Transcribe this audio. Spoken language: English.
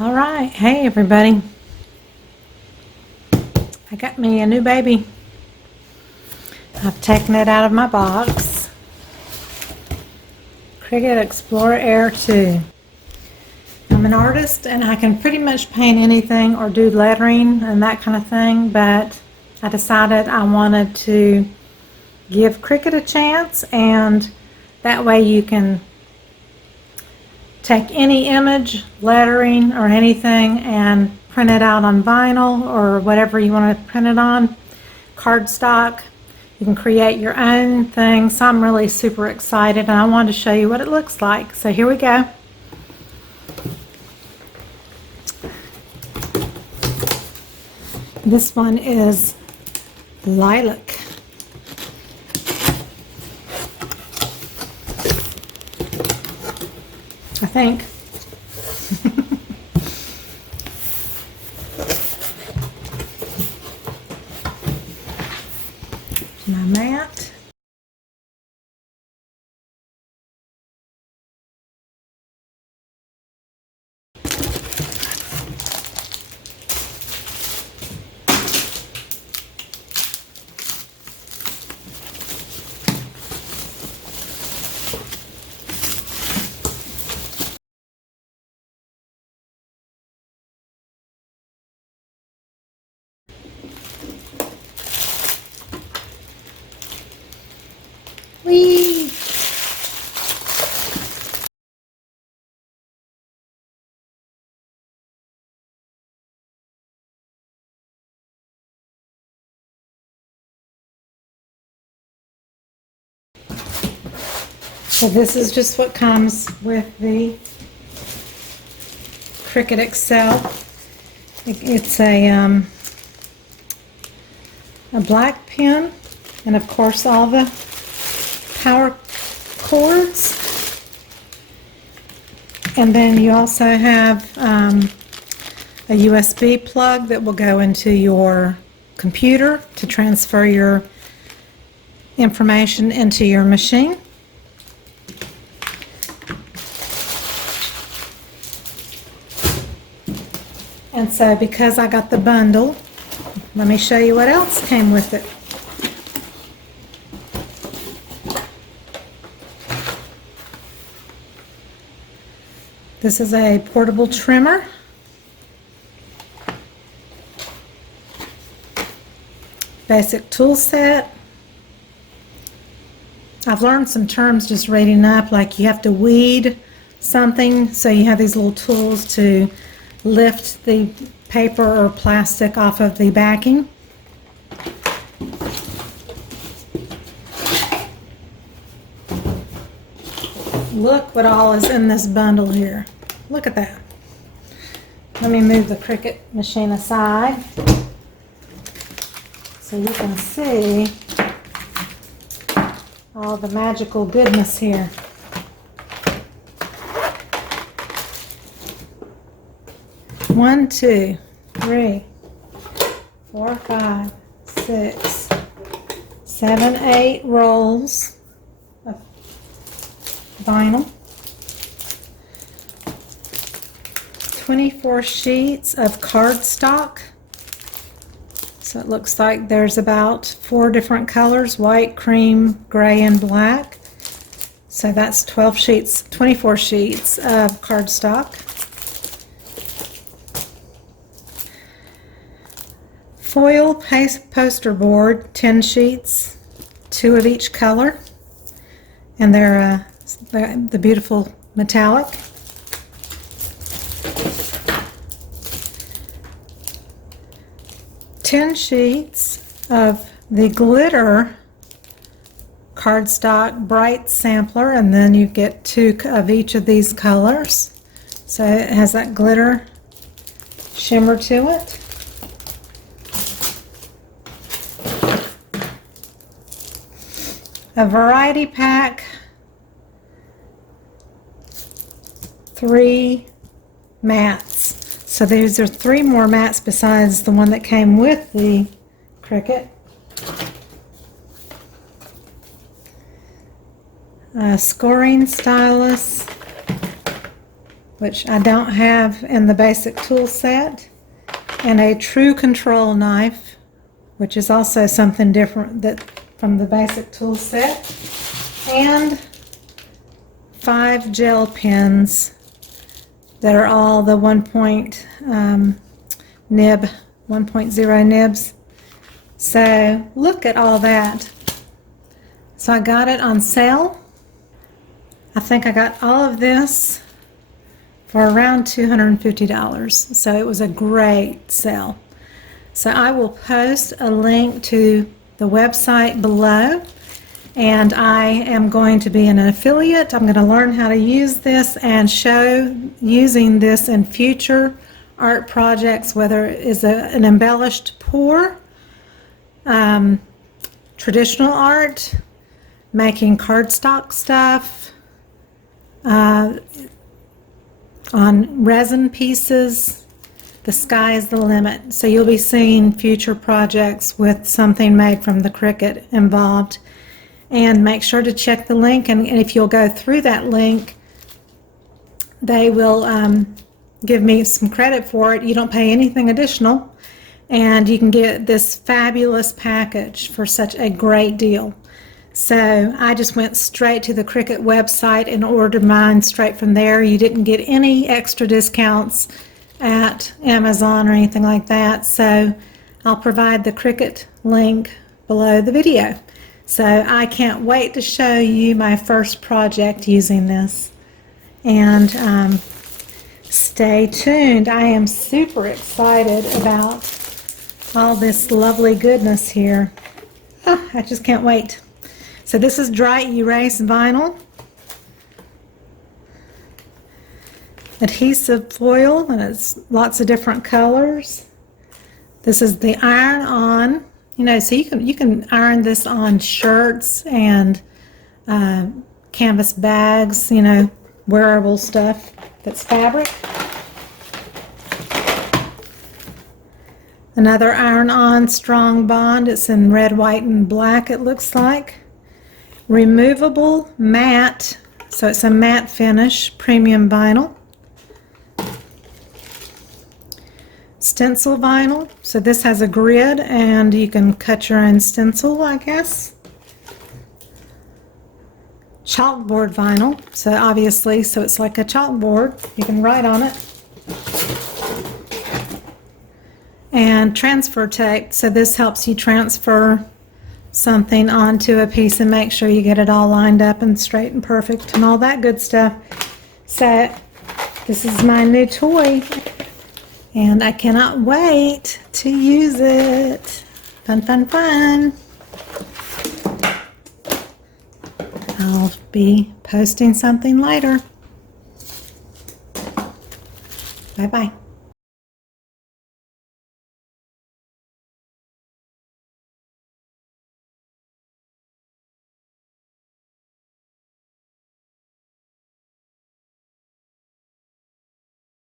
All right, hey everybody. I got me a new baby. I've taken it out of my box. Cricut Explorer Air 2. I'm an artist and I can pretty much paint anything or do lettering and that kind of thing, but I decided I wanted to give Cricut a chance, and that way you can take any image, lettering, or anything and print it out on vinyl or whatever you want to print it on, cardstock. You can create your own thing. So I'm really super excited and I wanted to show you what it looks like. So here we go. This one is LILAC. I think. My mat. Whee! So this is just what comes with the Cricut Excel. It's a black pen, and of course all the power cords. And then you also have a USB plug that will go into your computer to transfer your information into your machine. And so because I got the bundle, let me show you what else came with it. This is a portable trimmer. Basic tool set. I've learned some terms just reading up, like you have to weed something, so you have these little tools to lift the paper or plastic off of the backing. Look what all is in this bundle here. Look at that. Let me move the Cricut machine aside so you can see all the magical goodness here. One, two, three, 4, 5, 6, 7, 8 rolls of vinyl, 24 sheets of cardstock. So it looks like there's about 4 different colors: white, cream, gray, and black. So that's 12 sheets, 24 sheets of cardstock. Foil poster board, 10 sheets, 2 of each color, and they're the beautiful metallic. Ten sheets of the glitter cardstock bright sampler, and then you get 2 of each of these colors. So it has that glitter shimmer to it. A variety pack, 3 mats. So these are 3 more mats besides the one that came with the Cricut. A scoring stylus, which I don't have in the basic tool set, and a true control knife, which is also something different from the basic tool set, and 5 gel pens that are all the 1.0 nibs. So look at all that. So I got it on sale. I think I got all of this for around $250. So it was a great sale. So I will post a link to the website below, and I am going to be an affiliate. I'm going to learn how to use this and show using this in future art projects, whether it is an embellished pour, traditional art, making cardstock stuff, on resin pieces. The sky is the limit. So you'll be seeing future projects with something made from the Cricut involved. And make sure to check the link, and if you'll go through that link, they will give me some credit for it. You don't pay anything additional, and you can get this fabulous package for such a great deal. So I just went straight to the Cricut website and ordered mine straight from there. You didn't get any extra discounts at Amazon or anything like that. So I'll provide the Cricut link below the video. So I can't wait to show you my first project using this. And stay tuned. I am super excited about all this lovely goodness here. Oh, I just can't wait. So this is dry erase vinyl, adhesive foil, and it's lots of different colors. This is the iron on, so you can iron this on shirts and canvas bags, wearable stuff that's fabric. Another iron-on strong bond. It's in red, white, and black, it looks like. Removable matte, so it's a matte finish, premium vinyl. Stencil vinyl, so this has a grid and you can cut your own stencil, I guess. Chalkboard vinyl, so obviously, so it's like a chalkboard, you can write on it. And transfer tape, so this helps you transfer something onto a piece and make sure you get it all lined up and straight and perfect and all that good stuff. So this is my new toy, and I cannot wait to use it. Fun, fun, fun. I'll be posting something later. Bye-bye.